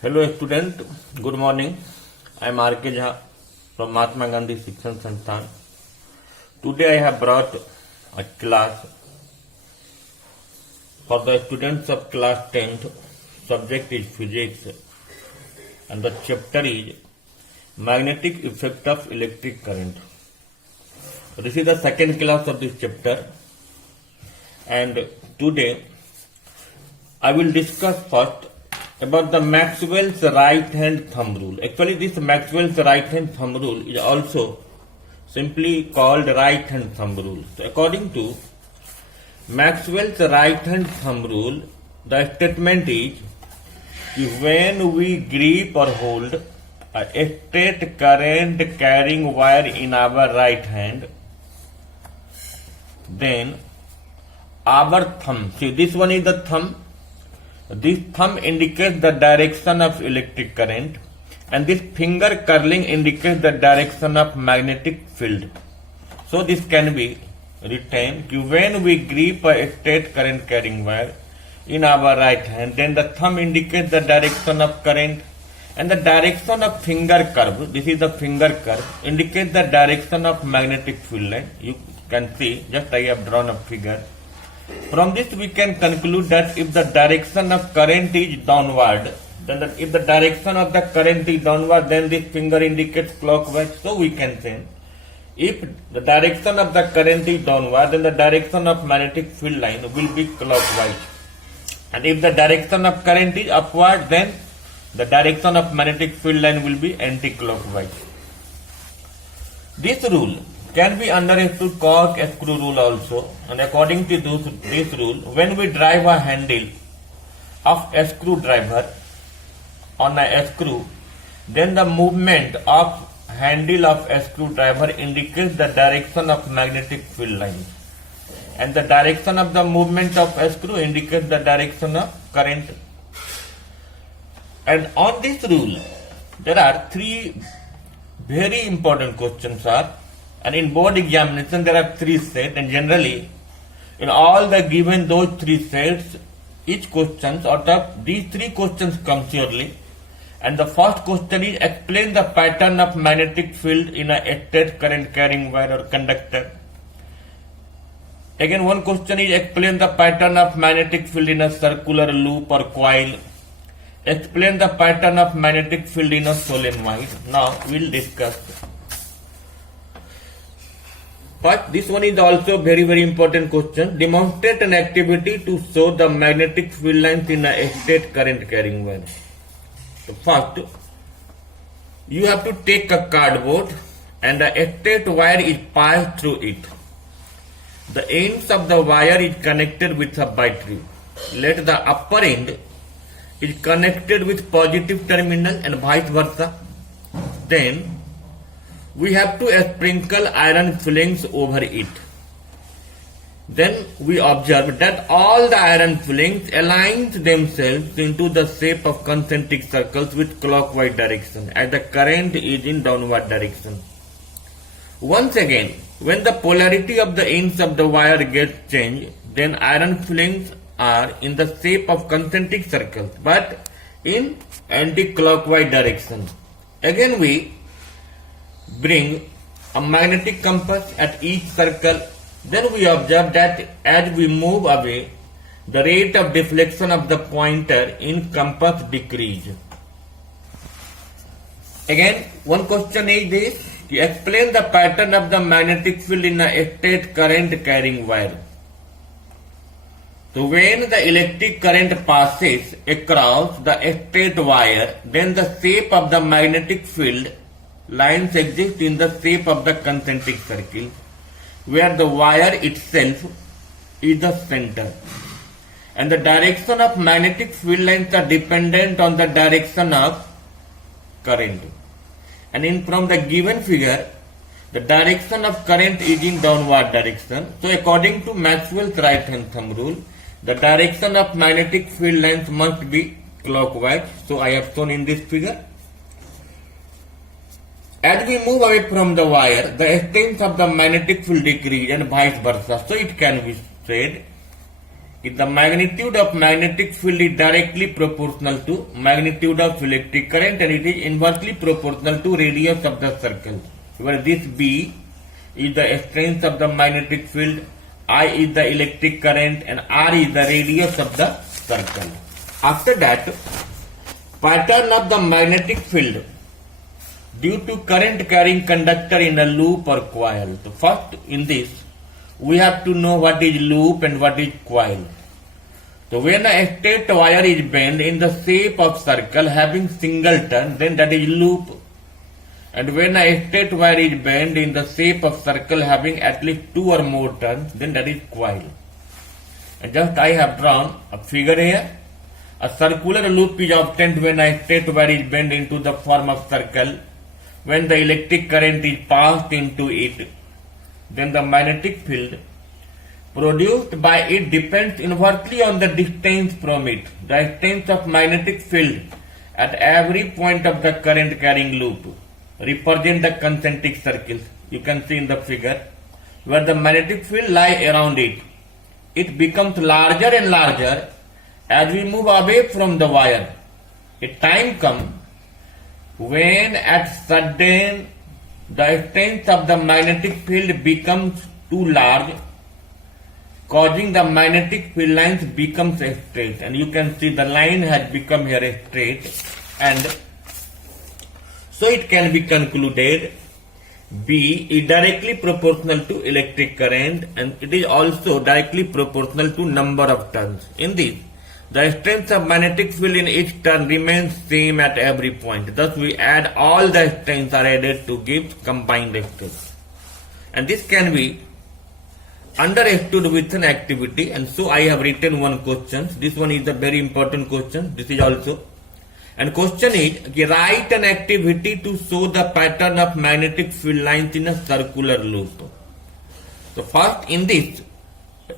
Hello student, good morning. I am R.K. Jha from Mahatma Gandhi Shikshan Sansthan. Today I have brought a class for the students of class 10th. Subject is physics and the chapter is magnetic effect of electric current. This is the second class of this chapter, and today I will discuss first about the Maxwell's right hand thumb rule. Actually, this Maxwell's right hand thumb rule is also simply called right hand thumb rule. So, according to Maxwell's right hand thumb rule, the statement is when we grip or hold a straight current carrying wire in our right hand, then our thumb, see this one is the thumb. This thumb indicates the direction of electric current and this finger curling indicates the direction of magnetic field. So this can be written when we grip a straight current carrying wire in our right hand, then the thumb indicates the direction of current and the direction of finger curve, this is the finger curve, indicates the direction of magnetic field line. You can see, just I have drawn a figure. From this we can conclude that if the direction of current is downward, then if the direction of the current is downward, then this finger indicates clockwise. So we can say, if the direction of the current is downward, then the direction of magnetic field line will be clockwise. And if the direction of current is upward, then the direction of magnetic field line will be anti-clockwise. This rule can be understood cork screw rule also, and according to this rule, when we drive a handle of a screwdriver on a screw, then the movement of handle of a screwdriver indicates the direction of magnetic field line, and the direction of the movement of a screw indicates the direction of current. And on this rule, there are three very important questions are. And in board examination, there are three sets, and generally, in all the given those three sets, each question out of these three questions come surely. And the first question is explain the pattern of magnetic field in a straight current carrying wire or conductor. Again, one question is explain the pattern of magnetic field in a circular loop or coil. Explain the pattern of magnetic field in a solenoid. Now, we'll discuss. But this one is also very important question. Demonstrate an activity to show the magnetic field lines in a straight current carrying wire. So first, you have to take a cardboard and a straight wire is passed through it. The ends of the wire is connected with a battery. Let the upper end is connected with positive terminal and vice versa. Then we have to sprinkle iron fillings over it. Then we observe that all the iron fillings align themselves into the shape of concentric circles with clockwise direction as the current is in downward direction. Once again, when the polarity of the ends of the wire gets changed, then iron fillings are in the shape of concentric circles but in anti-clockwise direction. Again we bring a magnetic compass at each circle. Then we observe that as we move away, the rate of deflection of the pointer in compass decreases. Again, one question is this: to explain the pattern of the magnetic field in a straight current carrying wire. So when the electric current passes across the straight wire, then the shape of the magnetic field lines exist in the shape of the concentric circle, where the wire itself is the center. And the direction of magnetic field lines are dependent on the direction of current. And from the given figure, the direction of current is in downward direction. So according to Maxwell's right hand thumb rule, the direction of magnetic field lines must be clockwise. So I have shown in this figure. As we move away from the wire, the strength of the magnetic field decrease and vice versa. So it can be said if the magnitude of magnetic field is directly proportional to magnitude of electric current and it is inversely proportional to radius of the circle, where this B is the strength of the magnetic field, I is the electric current and R is the radius of the circle. After that, pattern of the magnetic field due to current carrying conductor in a loop or coil. So first in this, we have to know what is loop and what is coil. So when a straight wire is bent in the shape of circle having single turn, then that is loop. And when a straight wire is bent in the shape of circle having at least 2 or more turns, then that is coil. And just I have drawn a figure here. A circular loop is obtained when a straight wire is bent into the form of circle. When the electric current is passed into it, then the magnetic field produced by it depends inversely on the distance from it. The distance of magnetic field at every point of the current carrying loop represent the concentric circles. You can see in the figure where the magnetic field lie around it. It becomes larger and larger as we move away from the wire. A time comes when at sudden the strength of the magnetic field becomes too large, causing the magnetic field lines becomes straight. And you can see the line has become here straight, and so it can be concluded B is directly proportional to electric current and it is also directly proportional to number of turns. In this, the strength of magnetic field in each turn remains same at every point. Thus we add all the strengths are added to give combined strength. And this can be understood with an activity, and so I have written one question. This one is a very important question. This is also. And question is, write an activity to show the pattern of magnetic field lines in a circular loop. So first in this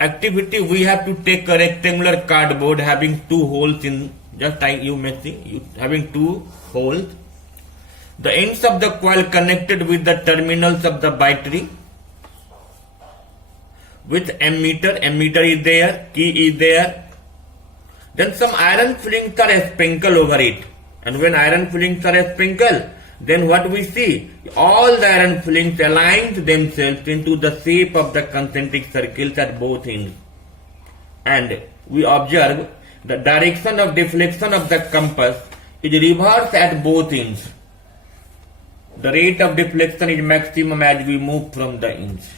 activity we have to take a rectangular cardboard having 2 holes in, just you may see, having 2 holes. The ends of the coil connected with the terminals of the battery with ammeter is there, key is there. Then some iron filings are sprinkled over it. And when iron filings are sprinkled, then what we see? All the iron filings align themselves into the shape of the concentric circles at both ends. And we observe the direction of deflection of the compass is reversed at both ends. The rate of deflection is maximum as we move from the ends.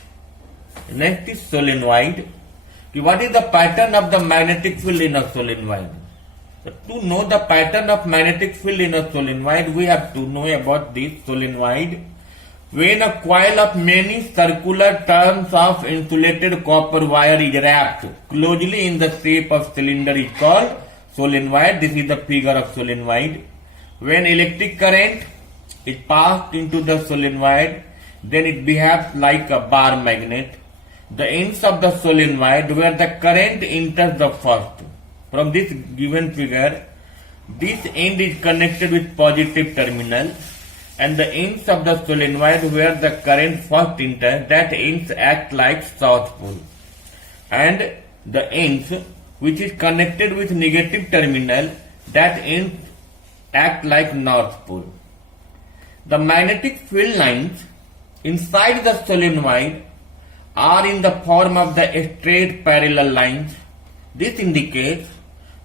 Next is solenoid. What is the pattern of the magnetic field in a solenoid? So to know the pattern of magnetic field in a solenoid, we have to know about this solenoid. When a coil of many circular turns of insulated copper wire is wrapped closely in the shape of cylinder is called solenoid. This is the figure of solenoid. When electric current is passed into the solenoid, then it behaves like a bar magnet. The ends of the solenoid where the current enters the first. From this given figure, this end is connected with positive terminal and the ends of the solenoid where the current first enters, that ends act like south pole. And the ends which is connected with negative terminal, that ends act like north pole. The magnetic field lines inside the solenoid are in the form of the straight parallel lines. This indicates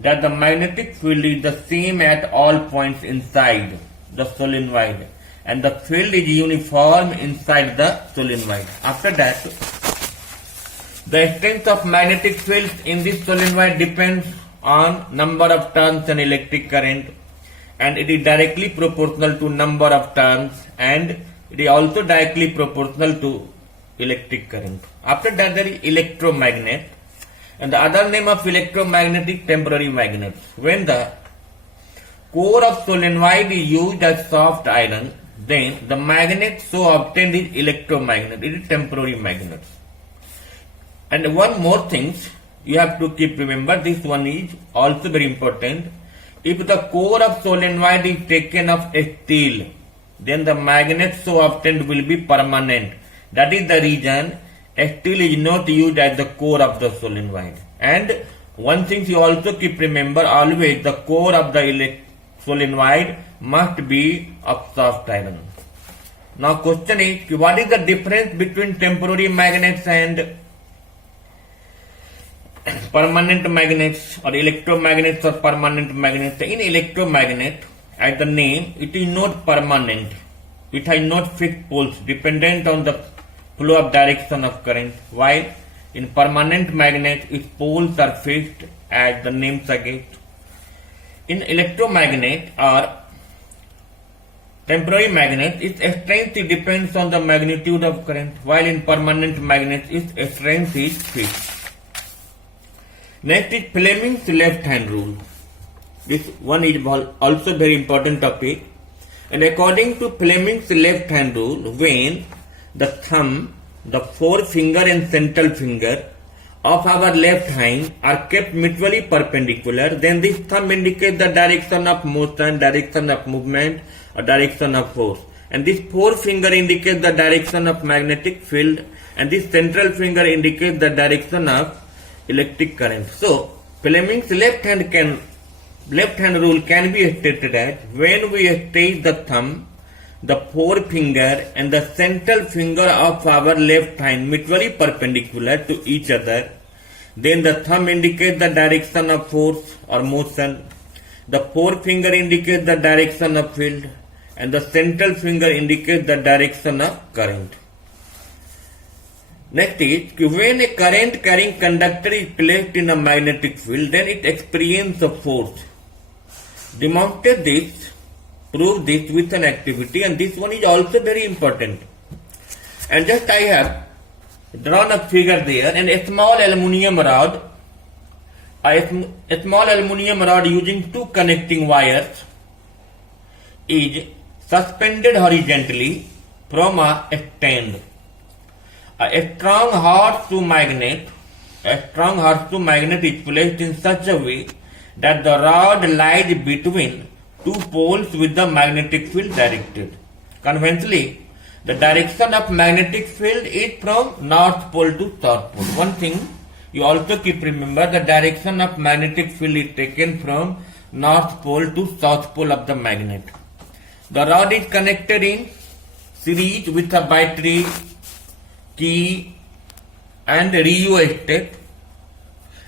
that the magnetic field is the same at all points inside the solenoid and the field is uniform inside the solenoid. After that, the strength of magnetic fields in this solenoid depends on number of turns and electric current, and it is directly proportional to number of turns and it is also directly proportional to electric current. After that, there is electromagnet, and the other name of electromagnetic temporary magnets. When the core of solenoid is used as soft iron, then the magnet so obtained is electromagnet. It is temporary magnets. And one more thing you have to keep remember, this one is also very important. If the core of solenoid is taken of steel, then the magnet so obtained will be permanent. That is the reason steel is not used as the core of the solenoid. And One thing you also keep remember, always the core of the solenoid must be of soft iron. Now question is, what is the difference between temporary magnets and permanent magnets, or electromagnets or permanent magnets? In electromagnet, as the name, it is not permanent. It has not fixed poles dependent on the flow of direction of current, while in permanent magnet its poles are fixed as the name suggests. In electromagnet or temporary magnet, its strength depends on the magnitude of current, while in permanent magnet its strength is fixed. Next is Fleming's left hand rule. This one is also very important topic. And according to Fleming's left hand rule, when the thumb, the forefinger and central finger of our left hand are kept mutually perpendicular, then this thumb indicates the direction of motion, direction of movement, or direction of force. And this forefinger indicates the direction of magnetic field, and this central finger indicates the direction of electric current. So, Fleming's left hand rule can be stated as, when we stage the thumb, the forefinger and the central finger of our left hand mutually perpendicular to each other, then the thumb indicates the direction of force or motion, the forefinger indicates the direction of field, and the central finger indicates the direction of current. Next is, when a current carrying conductor is placed in a magnetic field, then it experiences a force. Demonstrate this, prove this with an activity, and this one is also very important. And just I have drawn a figure there, and a small aluminium rod, using two connecting wires is suspended horizontally from a stand. A strong horseshoe magnet is placed in such a way that the rod lies between two poles with the magnetic field directed. Conventionally, the direction of magnetic field is from north pole to south pole. One thing you also keep remember, the direction of magnetic field is taken from north pole to south pole of the magnet. The rod is connected in series with a battery, key and rheostat,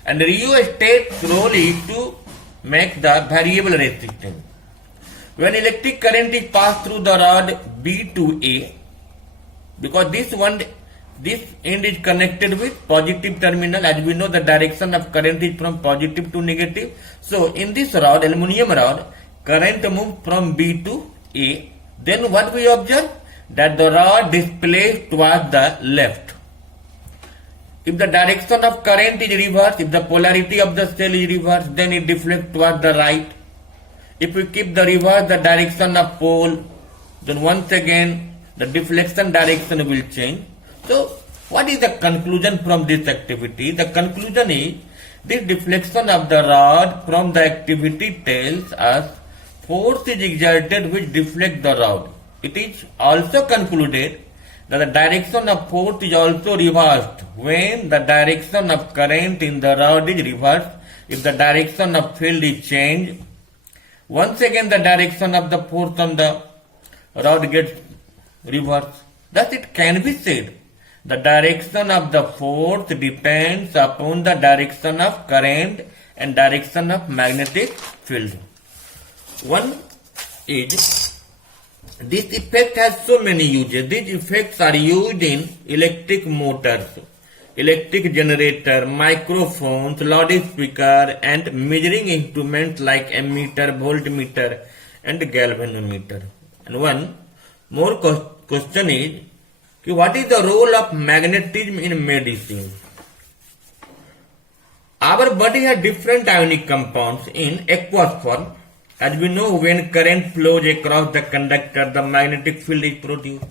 and the rheostat's role is to make the variable resistance. When electric current is passed through the rod B to A, because this end is connected with positive terminal, as we know the direction of current is from positive to negative. So in this rod, aluminium rod, current moves from B to A. Then what we observe? That the rod displays towards the left. If the direction of current is reversed, if the polarity of the cell is reversed, then it deflects towards the right. If we keep the reverse the direction of pole, then once again the deflection direction will change. So what is the conclusion from this activity? The conclusion is, this deflection of the rod from the activity tells us force is exerted which deflects the rod. It is also concluded that the direction of force is also reversed when the direction of current in the rod is reversed. If the direction of field is changed, once again the direction of the force on the rod gets reversed. Thus it can be said, the direction of the force depends upon the direction of current and direction of magnetic field. One is, this effect has so many uses. These effects are used in electric motors, electric generator, microphones, loudspeaker and measuring instruments like ammeter, voltmeter and galvanometer. And one more question is, what is the role of magnetism in medicine? Our body has different ionic compounds in aqueous form. As we know, when current flows across the conductor, the magnetic field is produced.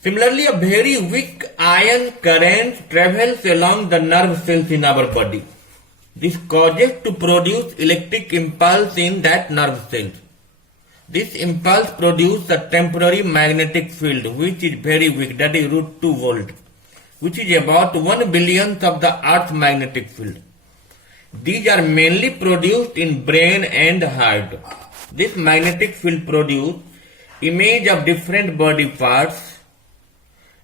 Similarly, a very weak ion current travels along the nerve cells in our body. This causes to produce electric impulse in that nerve cells. This impulse produces a temporary magnetic field which is very weak, that is √2 volt, which is about 1 billionth of the Earth's magnetic field. These are mainly produced in brain and heart. This magnetic field produces image of different body parts,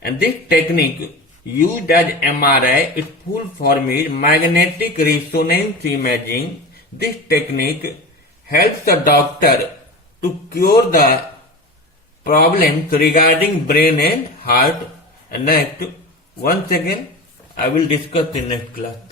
and this technique used as MRI, its full form is magnetic resonance imaging. This technique helps the doctor to cure the problems regarding brain and heart. And next, once again, I will discuss in next class. Thank you.